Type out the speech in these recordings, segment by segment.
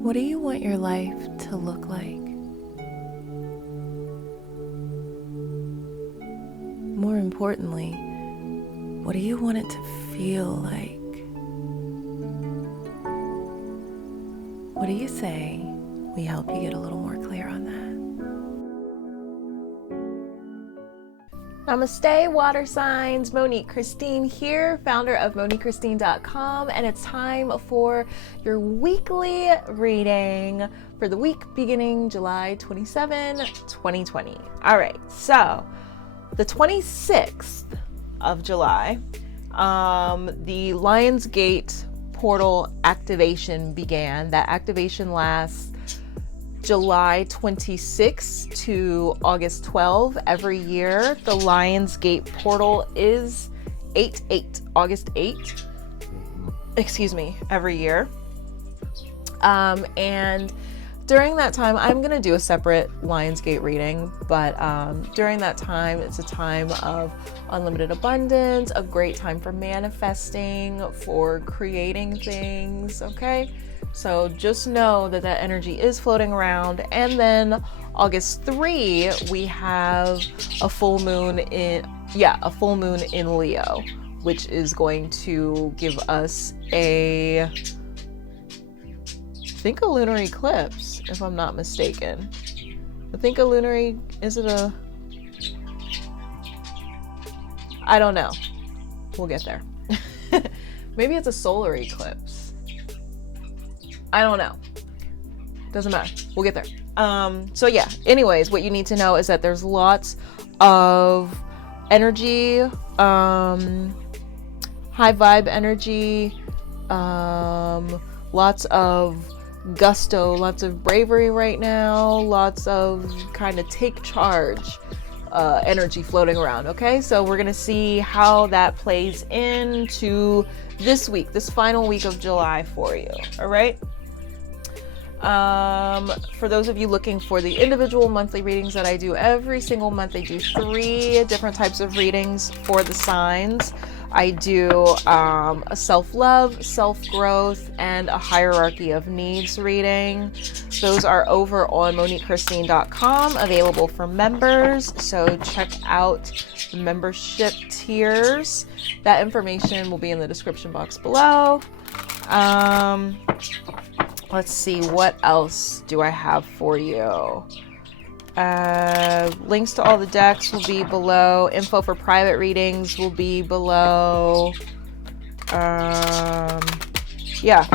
What do you want your life to look like? More importantly, what do you want it to feel like? What do you say we help you get a little more clear on that? Namaste, water signs. Monique Christine here, founder of MoniqueChristine.com, and it's time for your weekly reading for the week beginning July 27, 2020. All right, so the 26th of July, the Lionsgate portal activation began. That activation lasts July 26 to August 12 every year. The Lionsgate portal is August 8, every year. And during that time, I'm going to do a separate Lionsgate reading, but during that time, it's a time of unlimited abundance, a great time for manifesting, for creating things, okay? So just know that that energy is floating around. And then August 3, we have a full moon in Leo, which is going to give us I think a lunar eclipse, if I'm not mistaken. I don't know. We'll get there. Maybe it's a solar eclipse. I don't know. Doesn't matter. We'll get there. So yeah, anyways, what you need to know is that there's lots of energy, high vibe energy, lots of gusto, lots of bravery right now, lots of kind of take charge energy floating around. Okay, so we're gonna see how that plays into this week, this final week of July for you. All right. For those of you looking for the individual monthly readings that I do every single month, I do 3 different types of readings for the signs. I do a self-love, self-growth, and a hierarchy of needs reading. Those are over on MoniqueChristine.com, available for members. So check out the membership tiers. That information will be in the description box below. Let's see, what else do I have for you? Links to all the decks will be below. Info for private readings will be below. Yeah.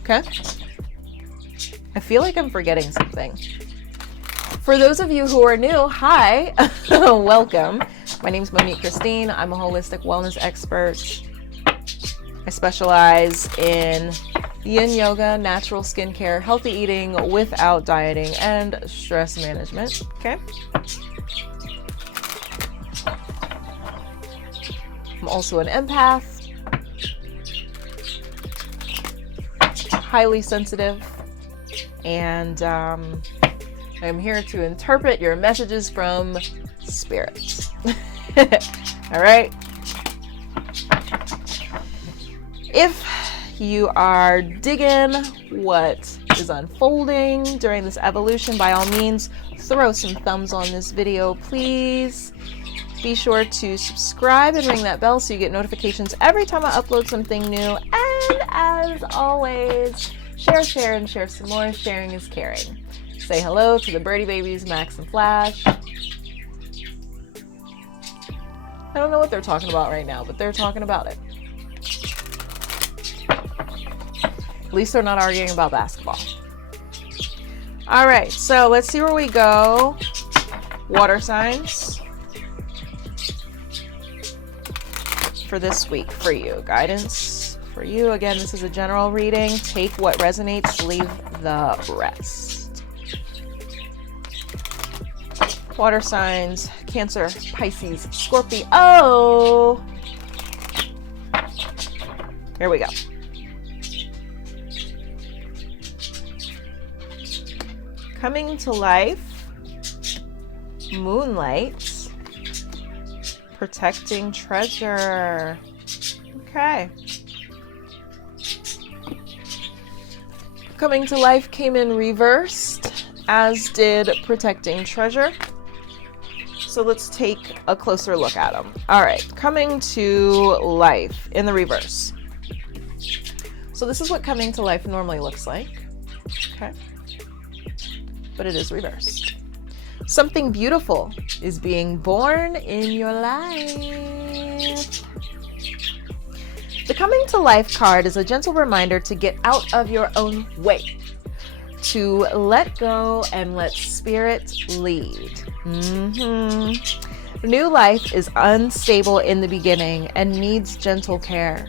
Okay. I feel like I'm forgetting something. For those of you who are new, hi. Welcome. My name is Monique Christine. I'm a holistic wellness expert. I specialize in yin yoga, natural skincare, healthy eating without dieting, and stress management. Okay. I'm also an empath, highly sensitive, and I'm here to interpret your messages from spirits. All right. If you are digging what is unfolding during this evolution, by all means, throw some thumbs on this video, please. Be sure to subscribe and ring that bell so you get notifications every time I upload something new. And as always, share, and share some more. Sharing is caring. Say hello to the birdie babies, Max and Flash. I don't know what they're talking about right now, but they're talking about it. At least they're not arguing about basketball. All right, so let's see where we go. Water signs for this week for you. Guidance for you. Again, this is a general reading. Take what resonates, leave the rest. Water signs, Cancer, Pisces, Scorpio. Oh! Here we go. Coming to life, moonlight, protecting treasure. Okay. Coming to life came in reversed, as did protecting treasure. So let's take a closer look at them. All right, coming to life in the reverse. So this is what coming to life normally looks like. Okay. But it is reversed. Something beautiful is being born in your life. The coming to life card is a gentle reminder to get out of your own way, to let go and let spirit lead. New life is unstable in the beginning and needs gentle care.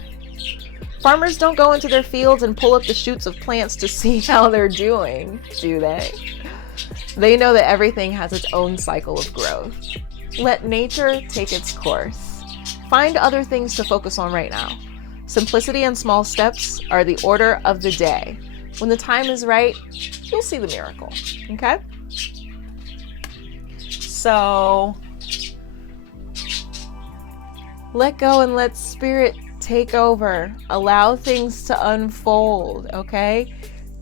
Farmers don't go into their fields and pull up the shoots of plants to see how they're doing, do they? They know that everything has its own cycle of growth. Let nature take its course. Find other things to focus on right now. Simplicity and small steps are the order of the day. When the time is right, you'll see the miracle, okay? So, let go and let spirit take over. Allow things to unfold, okay?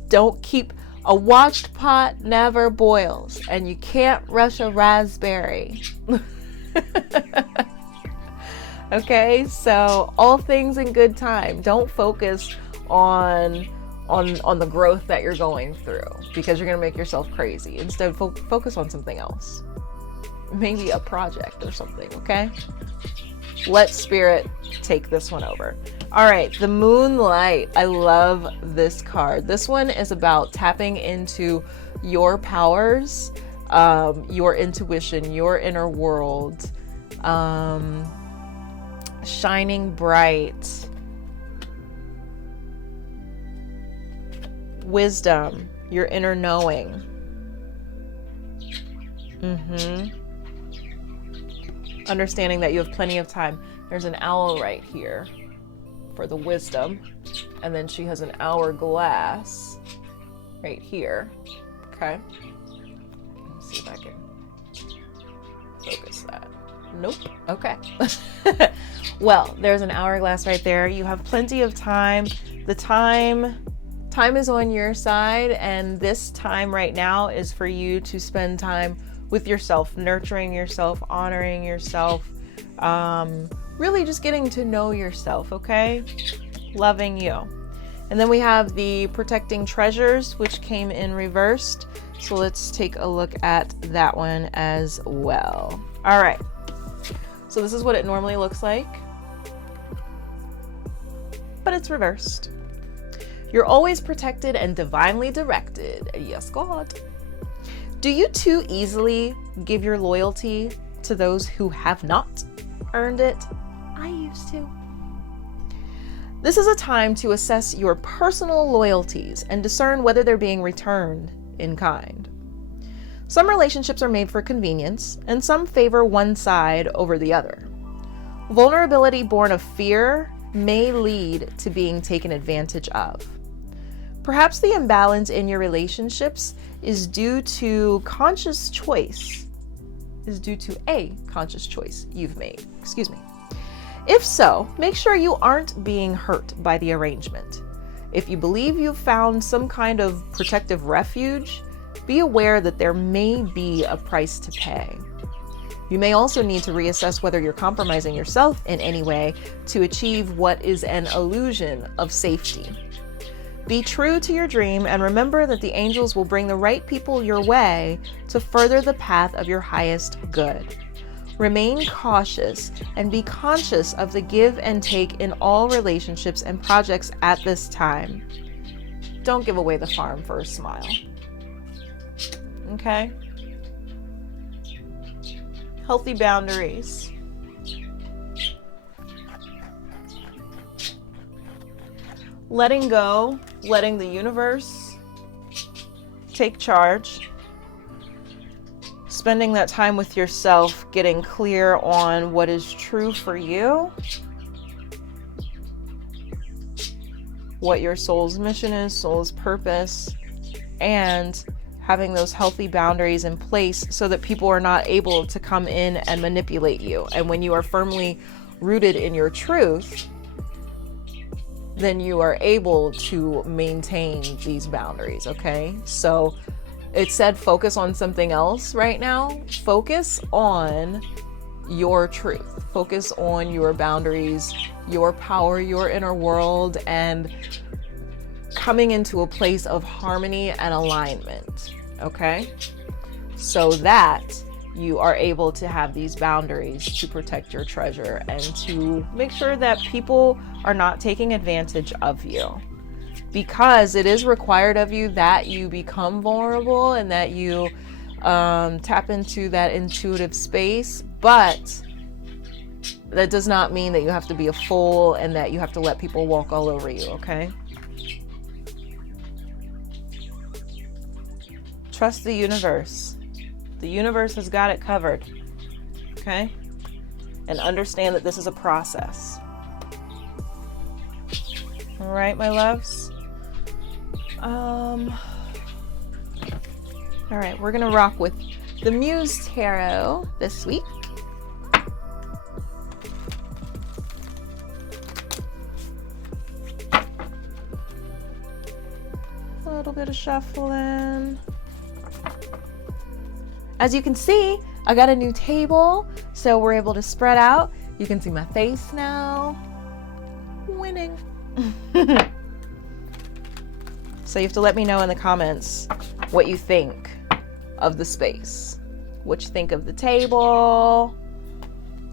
Don't keep... A watched pot never boils, and you can't rush a raspberry. Okay, so all things in good time. Don't focus on the growth that you're going through, because you're gonna make yourself crazy. Instead, focus on something else. Maybe a project or something, okay? Let spirit take this one over. All right, the moonlight. I love this card. This one is about tapping into your powers, your intuition, your inner world, shining bright, wisdom, your inner knowing. Understanding that you have plenty of time. There's an owl right here for the wisdom, and then she has an hourglass right here. Okay, let's see if I can focus that. Nope. Okay. Well, there's an hourglass right there. You have plenty of time. The time is on your side, and this time right now is for you to spend time with yourself, nurturing yourself, honoring yourself, really just getting to know yourself, okay? Loving you. And then we have the protecting treasures, which came in reversed. So let's take a look at that one as well. All right. So this is what it normally looks like, but it's reversed. You're always protected and divinely directed. Yes, God. Do you too easily give your loyalty to those who have not earned it? I used to. This is a time to assess your personal loyalties and discern whether they're being returned in kind. Some relationships are made for convenience, and some favor one side over the other. Vulnerability born of fear may lead to being taken advantage of. Perhaps the imbalance in your relationships is due to a conscious choice you've made. Excuse me. If so, make sure you aren't being hurt by the arrangement. If you believe you've found some kind of protective refuge, be aware that there may be a price to pay. You may also need to reassess whether you're compromising yourself in any way to achieve what is an illusion of safety. Be true to your dream and remember that the angels will bring the right people your way to further the path of your highest good. Remain cautious and be conscious of the give and take in all relationships and projects at this time. Don't give away the farm for a smile. Okay? Healthy boundaries. Letting go, letting the universe take charge. Spending that time with yourself, getting clear on what is true for you, what your soul's mission is, soul's purpose, and having those healthy boundaries in place so that people are not able to come in and manipulate you. And when you are firmly rooted in your truth, then you are able to maintain these boundaries, okay? So it said focus on something else right now. Focus on your truth. Focus on your boundaries, your power, your inner world, and coming into a place of harmony and alignment, okay? So that you are able to have these boundaries to protect your treasure and to make sure that people are not taking advantage of you. Because it is required of you that you become vulnerable and that you tap into that intuitive space, but that does not mean that you have to be a fool and that you have to let people walk all over you, okay? Trust the universe. The universe has got it covered, okay? And understand that this is a process. All right, my loves. All right, we're gonna rock with the Muse Tarot this week. A little bit of shuffling. As you can see, I got a new table, so we're able to spread out. You can see my face now. Winning. So you have to let me know in the comments what you think of the space, what you think of the table,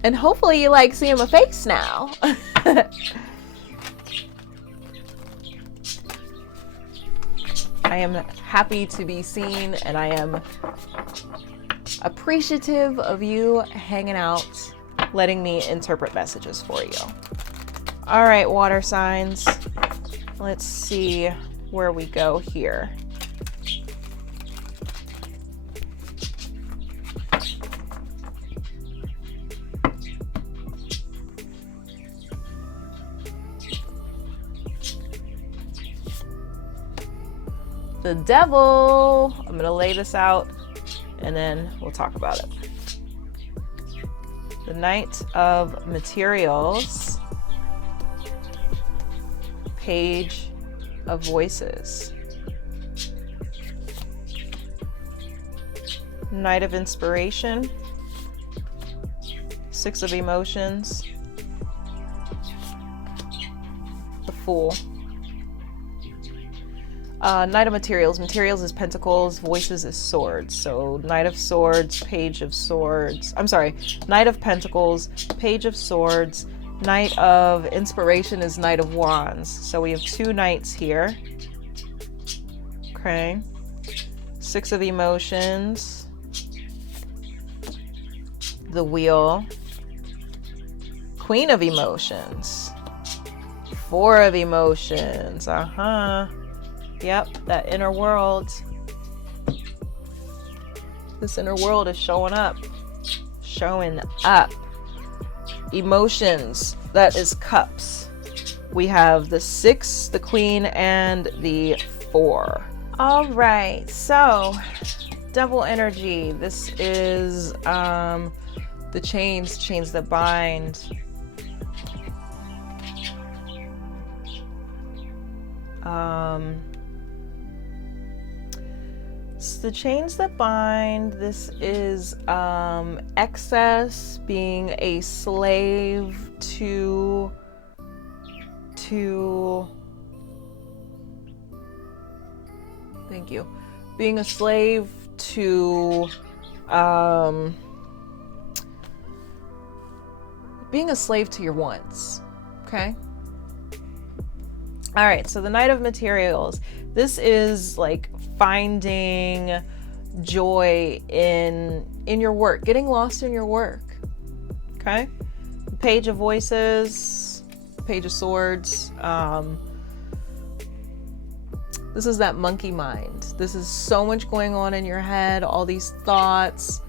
and hopefully you like seeing my face now. I am happy to be seen, and I am appreciative of you hanging out, letting me interpret messages for you. All right, water signs. Let's see where we go here. The Devil. I'm gonna lay this out and then we'll talk about it. The Knight of Materials. Page of Voices. Knight of Inspiration. Six of Emotions. The Fool. Knight of Materials. Materials is Pentacles, Voices is Swords. So Knight of Swords, Page of Swords. I'm sorry, Knight of Pentacles, Page of Swords. Knight of Inspiration is Knight of Wands. So we have two knights here. Okay. Six of Emotions. The Wheel. Queen of Emotions. Four of Emotions. Yep, that inner world. This inner world is showing up. Showing up. Emotions. That is Cups. We have the 6, the Queen, and the 4. All right, so Devil energy. This is the chains that bind. It's the chains that bind. This is excess, being a slave to thank you, being a slave to your wants. Okay. All right, so the Knight of Materials. This is like finding joy in your work, getting lost in your work. Okay. Page of Voices, Page of Swords. This is that monkey mind. This is so much going on in your head, all these thoughts.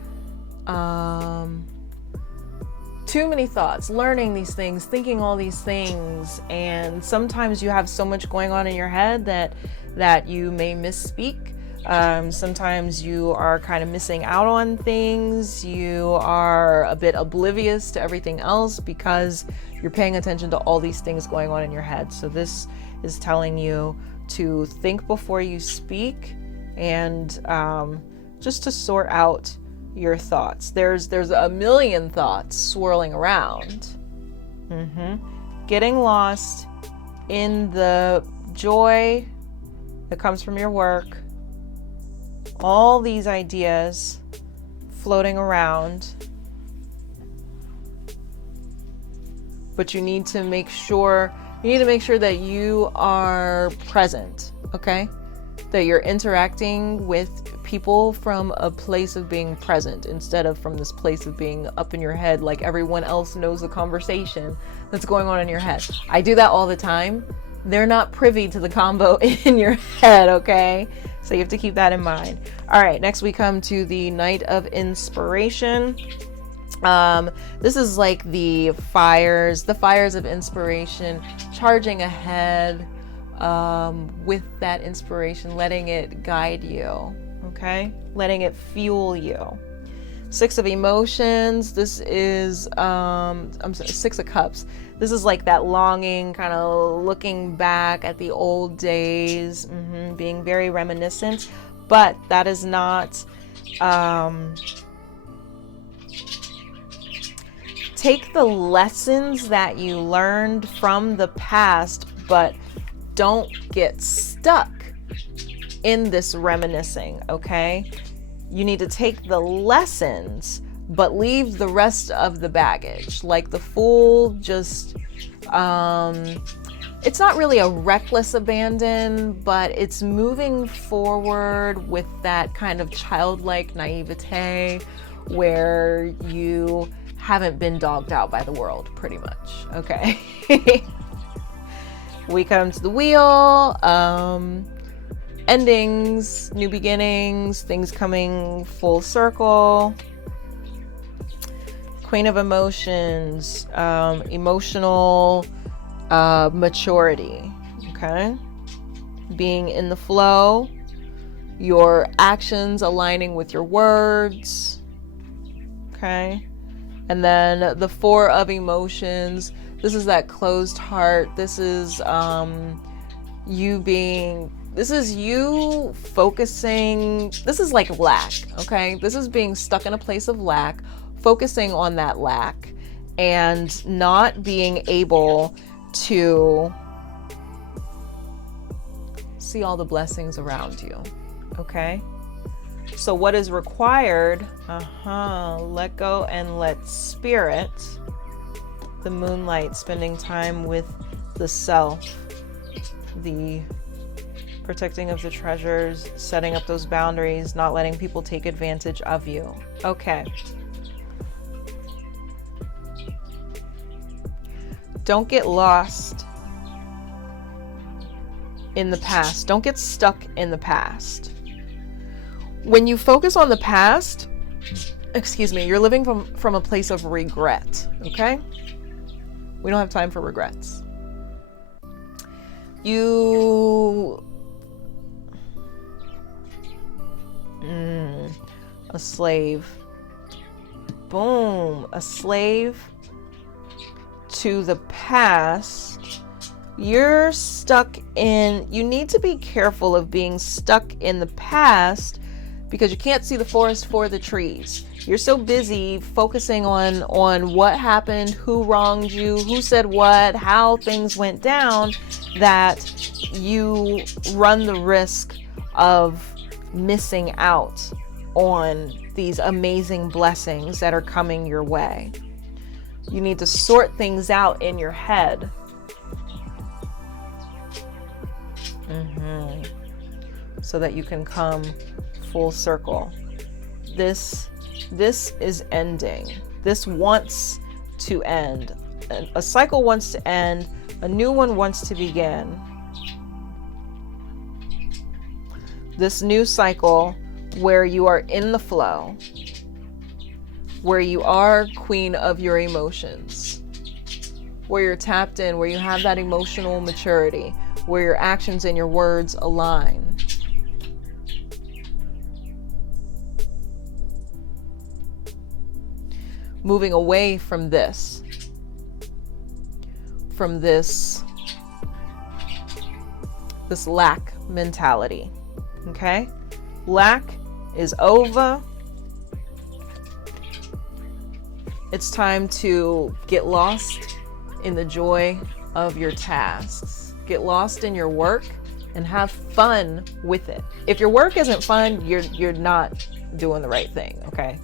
Too many thoughts, learning these things, thinking all these things, and sometimes you have so much going on in your head that you may misspeak, Sometimes you are kind of missing out on things. You are a bit oblivious to everything else because you're paying attention to all these things going on in your head. So this is telling you to think before you speak, and just to sort out your thoughts. There's a million thoughts swirling around. Getting lost in the joy that comes from your work. All these ideas floating around. But you need to make sure that you are present, okay? That you're interacting with people from a place of being present instead of from this place of being up in your head like everyone else knows the conversation that's going on in your head. I do that all the time. They're not privy to the combo in your head, okay? So you have to keep that in mind. All right, next we come to the Knight of Inspiration. This is like the fires of inspiration, charging ahead with that inspiration, letting it guide you, okay? Letting it fuel you. Six of Emotions. This is, Six of Cups. This is like that longing, kind of looking back at the old days, being very reminiscent, but that is not, take the lessons that you learned from the past, but don't get stuck in this reminiscing, okay? You need to take the lessons, but leave the rest of the baggage. Like the Fool, just, it's not really a reckless abandon, but it's moving forward with that kind of childlike naivete where you haven't been dogged out by the world, pretty much, okay? We come to the Wheel, endings, new beginnings, things coming full circle. Queen of Emotions, emotional maturity, okay? Being in the flow, your actions aligning with your words, okay? And then the Four of Emotions, this is that closed heart. This is you focusing, this is like lack, okay? This is being stuck in a place of lack, focusing on that lack and not being able to see all the blessings around you, okay? So what is required? Let go and let spirit. The Moonlight, spending time with the self, the protecting of the treasures, setting up those boundaries, not letting people take advantage of you. Okay. Don't get lost in the past. Don't get stuck in the past. When you focus on the past, you're living from a place of regret, okay? We don't have time for regrets. A slave. Boom. A slave to the past. You're stuck in, you need to be careful of being stuck in the past because you can't see the forest for the trees. You're so busy focusing on what happened, who wronged you, who said what, how things went down, that you run the risk of missing out on these amazing blessings that are coming your way. You need to sort things out in your head. So that you can come full circle. This is ending. This wants to end. A cycle wants to end. A new one wants to begin. This new cycle where you are in the flow, where you are queen of your emotions, where you're tapped in, where you have that emotional maturity, where your actions and your words align. moving away from this lack mentality. Okay? Lack is over. It's time to get lost in the joy of your tasks. Get lost in your work and have fun with it. If your work isn't fun, you're not doing the right thing, okay?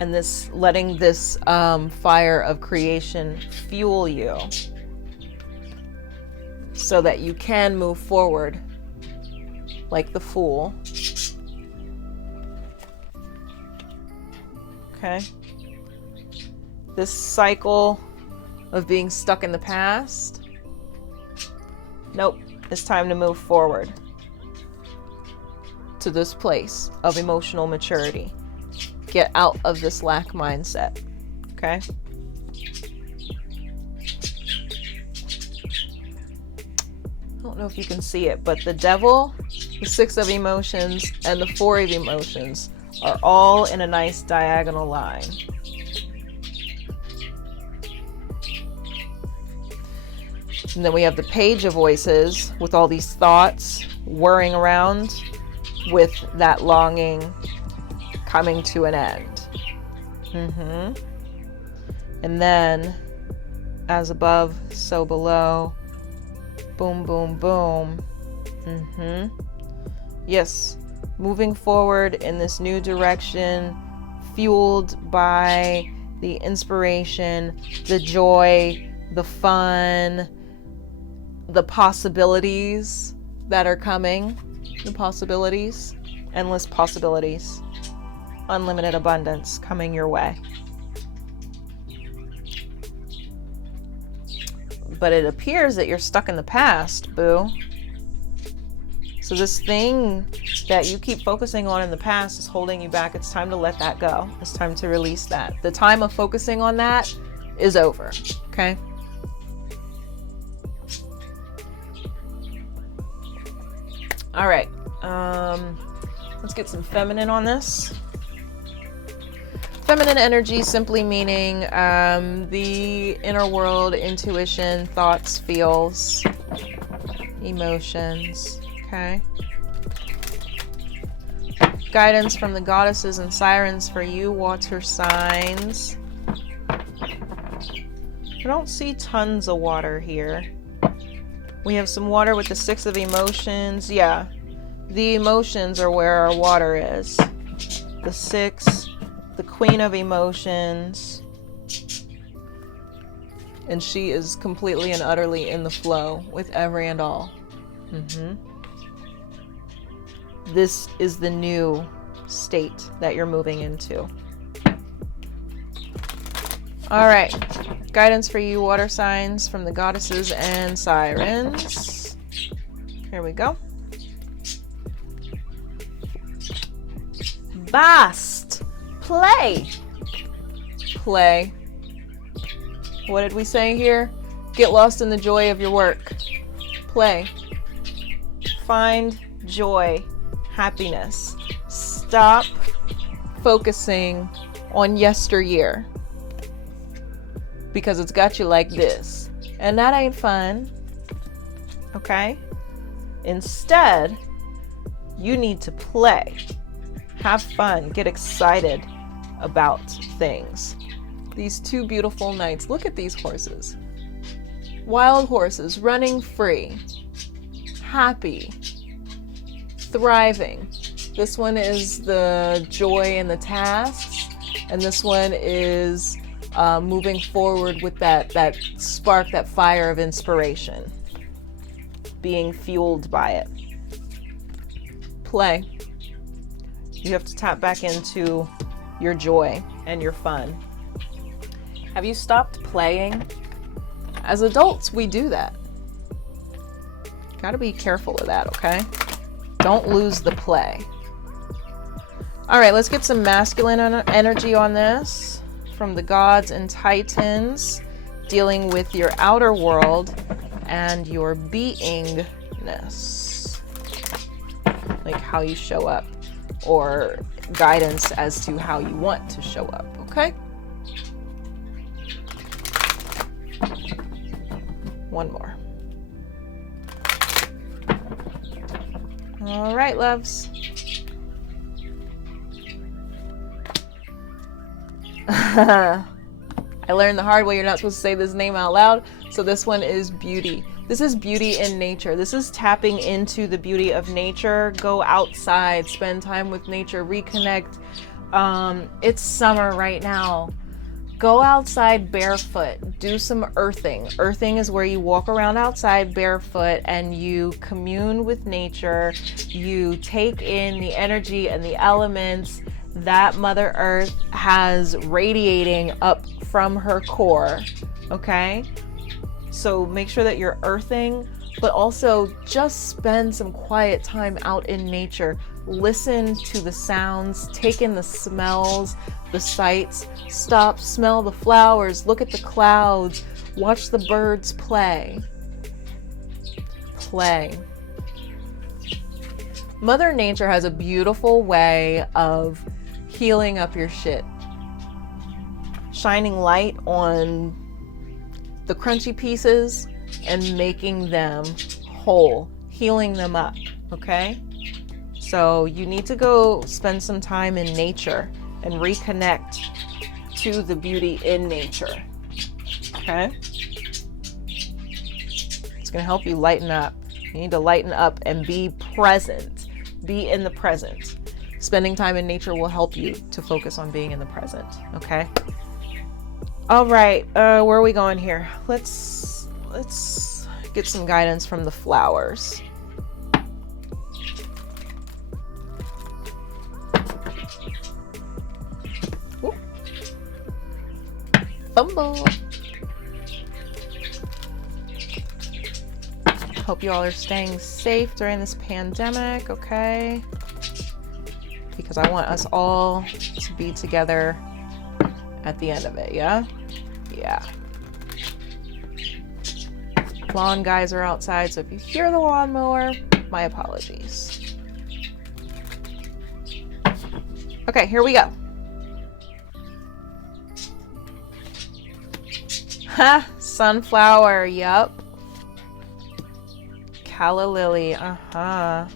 And letting this fire of creation fuel you so that you can move forward like the Fool. Okay? This cycle of being stuck in the past, nope, it's time to move forward to this place of emotional maturity. Get out of this lack mindset. Okay? I don't know if you can see it, but the Devil, the Six of Emotions, and the Four of Emotions are all in a nice diagonal line. And then we have the Page of Voices with all these thoughts whirring around with that longing coming to an end. And then, as above, so below. Boom, boom, boom. Yes, moving forward in this new direction, fueled by the inspiration, the joy, the fun, the possibilities that are coming. The possibilities, endless possibilities. Unlimited abundance coming your way. But it appears that you're stuck in the past, boo. So this thing that you keep focusing on in the past is holding you back. It's time to let that go. It's time to release that. The time of focusing on that is over, okay? All right, let's get some feminine on this. Feminine energy simply meaning the inner world, intuition, thoughts, feels, emotions, okay? Guidance from the goddesses and sirens for you, water signs. I don't see tons of water here. We have some water with the Six of Emotions. Yeah, the emotions are where our water is. The Six, the Queen of Emotions, and she is completely and utterly in the flow with every and all. This is the new state that you're moving into. All right, guidance for you, water signs from the goddesses and sirens. Here we go. Bast. Play. Play. What did we say here? Get lost in the joy of your work. Play. Find joy, happiness. Stop focusing on yesteryear because it's got you like this, and that ain't fun. Okay? Instead, you need to play. Have fun. Get excited about things. These two beautiful knights. Look at these horses. Wild horses running free. Happy. Thriving. This one is the joy and the tasks. And this one is moving forward with that spark, that fire of inspiration. Being fueled by it. Play. You have to tap back into your joy and your fun. Have you stopped playing? As adults, we do that. Gotta be careful of that, okay? Don't lose the play. All right, let's get some masculine energy on this from the gods and titans, dealing with your outer world and your being expansiveness, like how you show up, or guidance as to how you want to show up, okay? One more. All right, loves. I learned the hard way you're not supposed to say this name out loud. So this one is beauty. This is beauty in nature. This is tapping into the beauty of nature. Go outside, spend time with nature, reconnect. It's summer right now. Go outside barefoot. Do some earthing. Earthing is where you walk around outside barefoot and you commune with nature. You take in the energy and the elements that Mother Earth has radiating up from her core, okay? So make sure that you're earthing, but also just spend some quiet time out in nature. Listen to the sounds, take in the smells, the sights, stop, smell the flowers, look at the clouds, watch the birds play. Play. Mother Nature has a beautiful way of healing up your shit. Shining light on the crunchy pieces and making them whole, healing them up, okay? So you need to go spend some time in nature and reconnect to the beauty in nature, okay? It's gonna help you lighten up. You need to lighten up and be present. Be in the present. Spending time in nature will help you to focus on being in the present, okay? All right, where are we going here? Let's get some guidance from the flowers. Ooh. Fumble. Hope you all are staying safe during this pandemic, okay? Because I want us all to be together at the end of it, yeah? Yeah. Lawn guys are outside, so if you hear the lawnmower, my apologies. Okay, here we go. Ha! Sunflower, yup. Calla lily, uh-huh.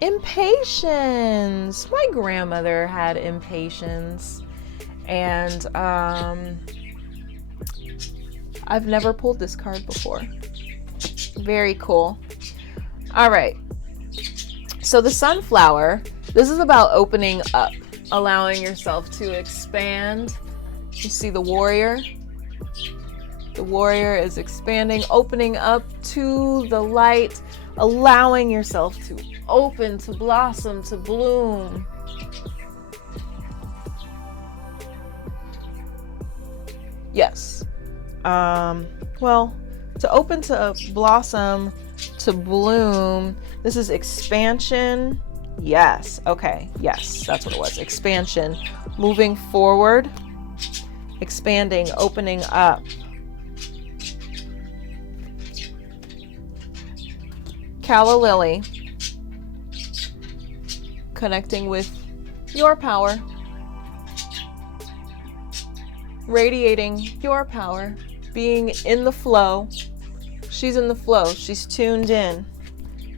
Impatience. My grandmother had impatience, and I've never pulled this card before. Very cool. All right. So the sunflower, this is about opening up, allowing yourself to expand. You see the warrior? The warrior is expanding, opening up to the light, allowing yourself to open, to blossom, to bloom. Yes. Well, to open, to blossom, to bloom, this is expansion. Yes. Okay. Yes, that's what it was. Expansion. Moving forward, expanding, opening up. Calla lily, connecting with your power, radiating your power, being in the flow. She's in the flow. She's tuned in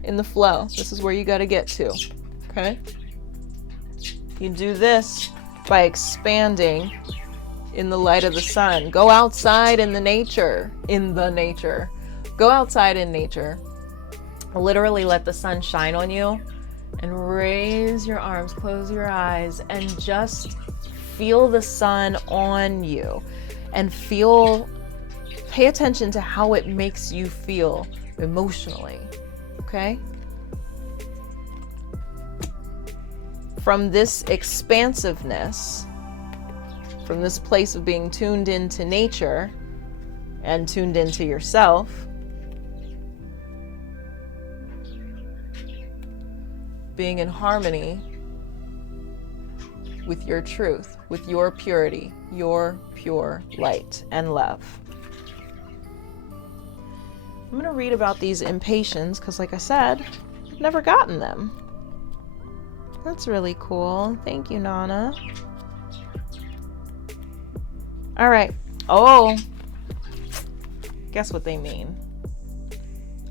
the flow. This is where you got to get to, okay? You do this by expanding in the light of the sun. Go outside in the nature, Go outside in nature. Literally let the sun shine on you and raise your arms, close your eyes, and just feel the sun on you and pay attention to how it makes you feel emotionally, okay? From this expansiveness, from this place of being tuned into nature and tuned into yourself, being in harmony with your truth, with your purity, your pure light and love. I'm going to read about these impatiens because, like I said, I've never gotten them. That's really cool. Thank you, Nana. All right. Oh, guess what they mean.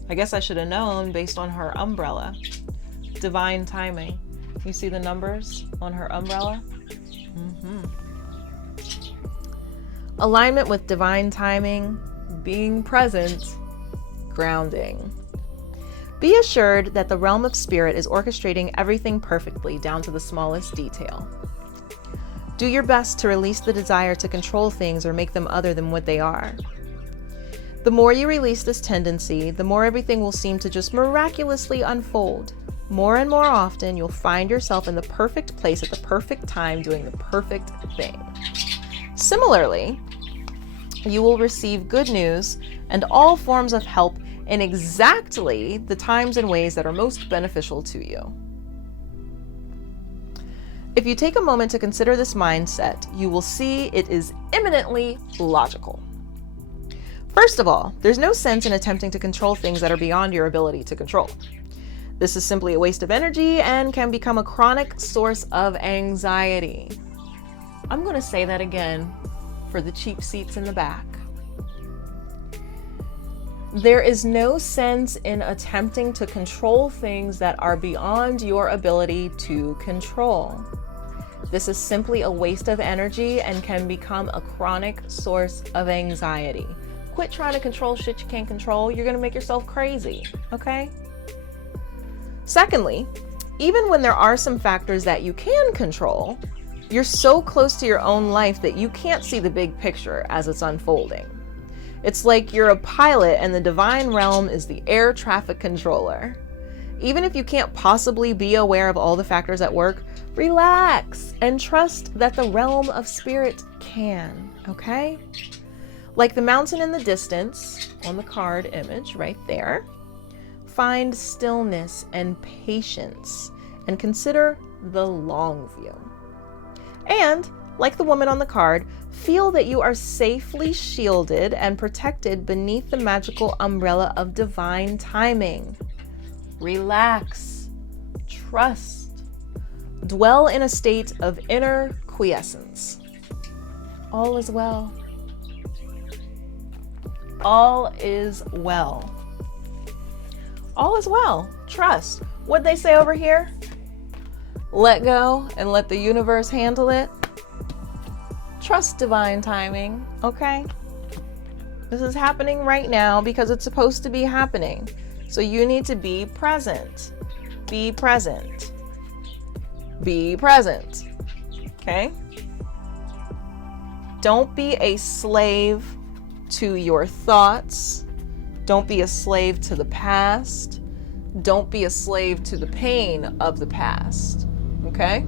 I guess I should have known based on her umbrella. Divine timing. You see the numbers on her umbrella? Alignment with divine timing, being present, grounding. Be assured that the realm of spirit is orchestrating everything perfectly down to the smallest detail. Do your best to release the desire to control things or make them other than what they are. The more you release this tendency, the more everything will seem to just miraculously unfold. More and more often, you'll find yourself in the perfect place at the perfect time doing the perfect thing. Similarly, you will receive good news and all forms of help in exactly the times and ways that are most beneficial to you. If you take a moment to consider this mindset, you will see it is eminently logical. First of all, there's no sense in attempting to control things that are beyond your ability to control. This is simply a waste of energy and can become a chronic source of anxiety. I'm going to say that again for the cheap seats in the back. There is no sense in attempting to control things that are beyond your ability to control. This is simply a waste of energy and can become a chronic source of anxiety. Quit trying to control shit you can't control. You're going to make yourself crazy, okay? Secondly, even when there are some factors that you can control, you're so close to your own life that you can't see the big picture as it's unfolding. It's like you're a pilot and the divine realm is the air traffic controller. Even if you can't possibly be aware of all the factors at work, relax and trust that the realm of spirit can, okay? Like the mountain in the distance on the card image right there, find stillness and patience and consider the long view. And like the woman on the card, feel that you are safely shielded and protected beneath the magical umbrella of divine timing. Relax, trust, dwell in a state of inner quiescence. All is well. All is well. All is well. Trust. What'd they say over here? Let go and let the universe handle it. Trust divine timing, okay? This is happening right now because it's supposed to be happening. So you need to be present. Be present. Be present. Okay? Don't be a slave to your thoughts. Don't be a slave to the past. Don't be a slave to the pain of the past. Okay?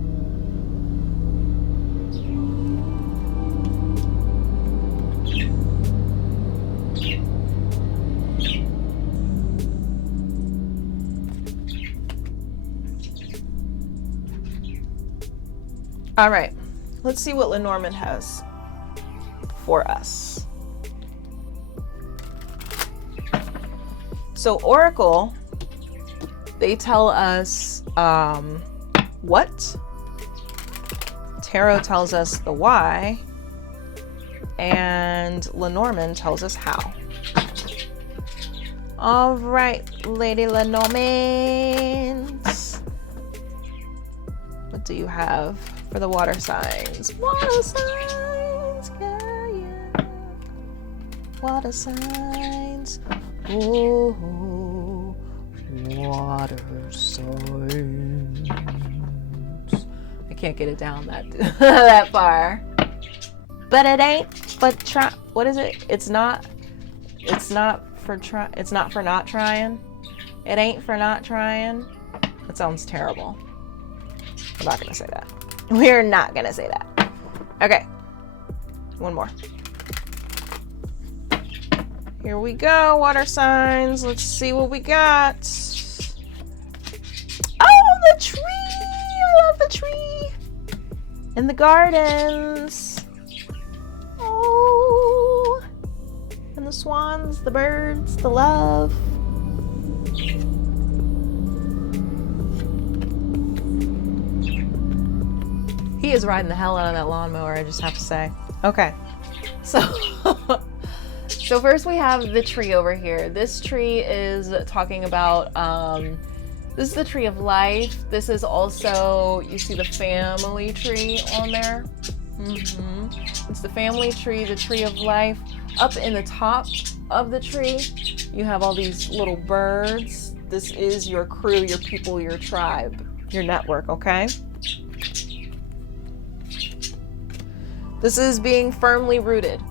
All right, let's see what Lenormand has for us. So Oracle, they tell us what, Tarot tells us the why, and Lenormand tells us how. All right, Lady Lenormand, what do you have for the water signs? Water signs, yeah, yeah. Water signs, oh, water signs. I can't get it down that that far. But it ain't but try. What is it? It's not for not trying. It ain't for not trying. That sounds terrible. I'm not gonna say that. We're not gonna say that. Okay. One more. Here we go, water signs. Let's see what we got. Oh, the tree! I love the tree. In the gardens. Oh. And the swans, the birds, the love. He is riding the hell out of that lawnmower, I just have to say. Okay, so so first we have the tree over here. This tree is talking about, this is the tree of life. This is also, you see the family tree on there? It's the family tree, the tree of life. Up in the top of the tree, you have all these little birds. This is your crew, your people, your tribe, your network, okay? This is being firmly rooted.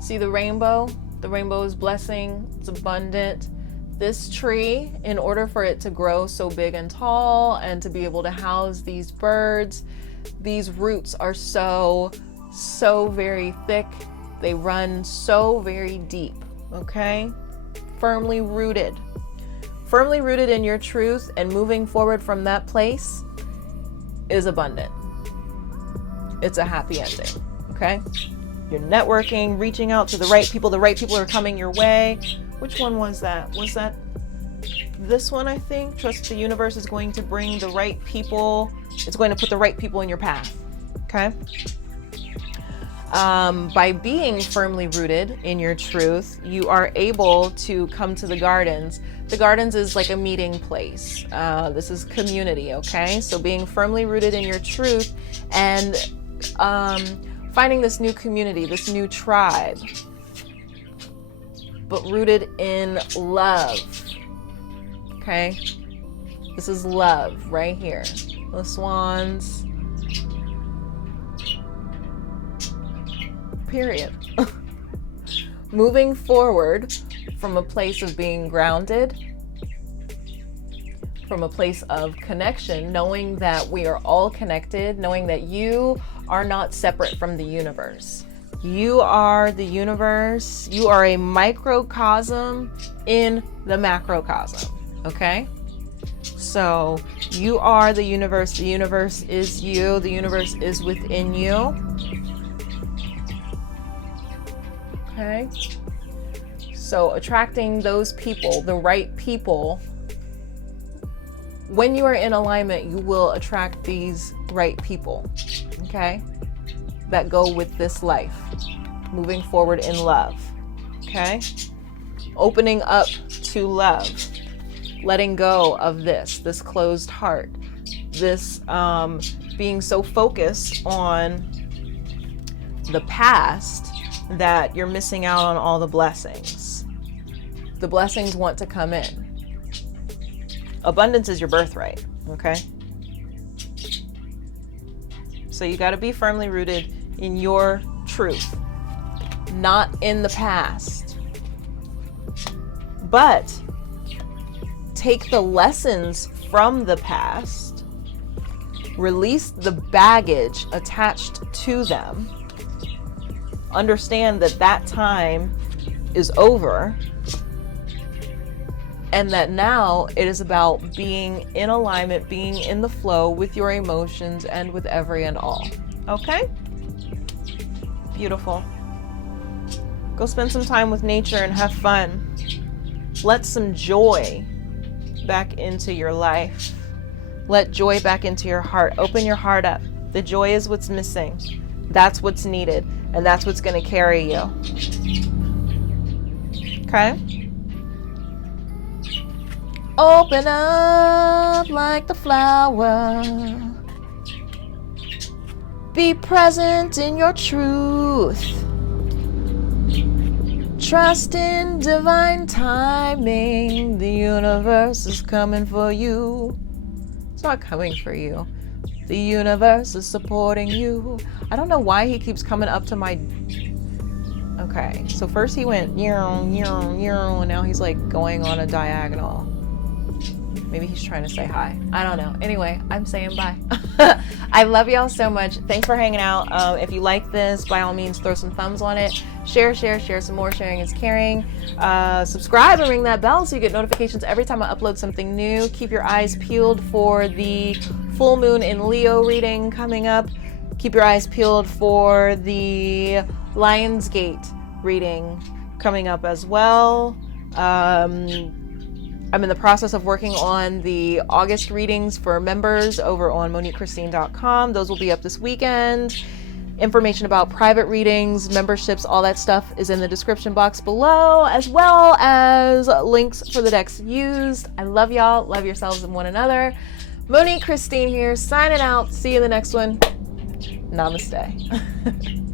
See the rainbow? The rainbow is blessing, it's abundant. This tree, in order for it to grow so big and tall and to be able to house these birds, these roots are so very thick. They run so very deep, okay? Firmly rooted. Firmly rooted in your truth and moving forward from that place is abundant. It's a happy ending, okay? You're networking, reaching out to the right people. The right people are coming your way. Which one was that? Was that this one, I think? Trust the universe is going to bring the right people. It's going to put the right people in your path, okay? By being firmly rooted in your truth, you are able to come to the gardens. The gardens is like a meeting place. This is community, okay? So being firmly rooted in your truth and finding this new community, this new tribe, but rooted in love, okay? This is love right here. The swans. Period. Moving forward from a place of being grounded, from a place of connection, knowing that we are all connected, knowing that you are not separate from the universe. You are the universe. You are a microcosm in the macrocosm, okay? So you are the universe. The universe is you. The universe is within you. Okay? So attracting those people, the right people, when you are in alignment, you will attract these right people, okay? That go with this life, moving forward in love, okay? Opening up to love, letting go of this closed heart, this being so focused on the past that you're missing out on all the blessings. The blessings want to come in. Abundance is your birthright, okay? So you got to be firmly rooted in your truth, not in the past. But take the lessons from the past, release the baggage attached to them, understand that that time is over, and that now it is about being in alignment, being in the flow with your emotions and with every and all. Okay? Beautiful. Go spend some time with nature and have fun. Let some joy back into your life. Let joy back into your heart. Open your heart up. The joy is what's missing. That's what's needed. And that's what's going to carry you. Okay? Open up like the flower. Be present in your truth. Trust in divine timing. The universe is coming for you. It's not coming for you. The universe is supporting you. I don't know why he keeps coming up to my... Okay, so first he went, and now he's like going on a diagonal. Maybe he's trying to say hi. I don't know. Anyway, I'm saying bye. I love y'all so much. Thanks for hanging out. If you like this, by all means, throw some thumbs on it. Share some more. Sharing is caring. Subscribe and ring that bell so you get notifications every time I upload something new. Keep your eyes peeled for the full moon in Leo reading coming up. Keep your eyes peeled for the Lionsgate reading coming up as well. I'm in the process of working on the August readings for members over on MoniqueChristine.com. Those will be up this weekend. Information about private readings, memberships, all that stuff is in the description box below, as well as links for the decks used. I love y'all. Love yourselves and one another. Monique Christine here, signing out. See you in the next one. Namaste.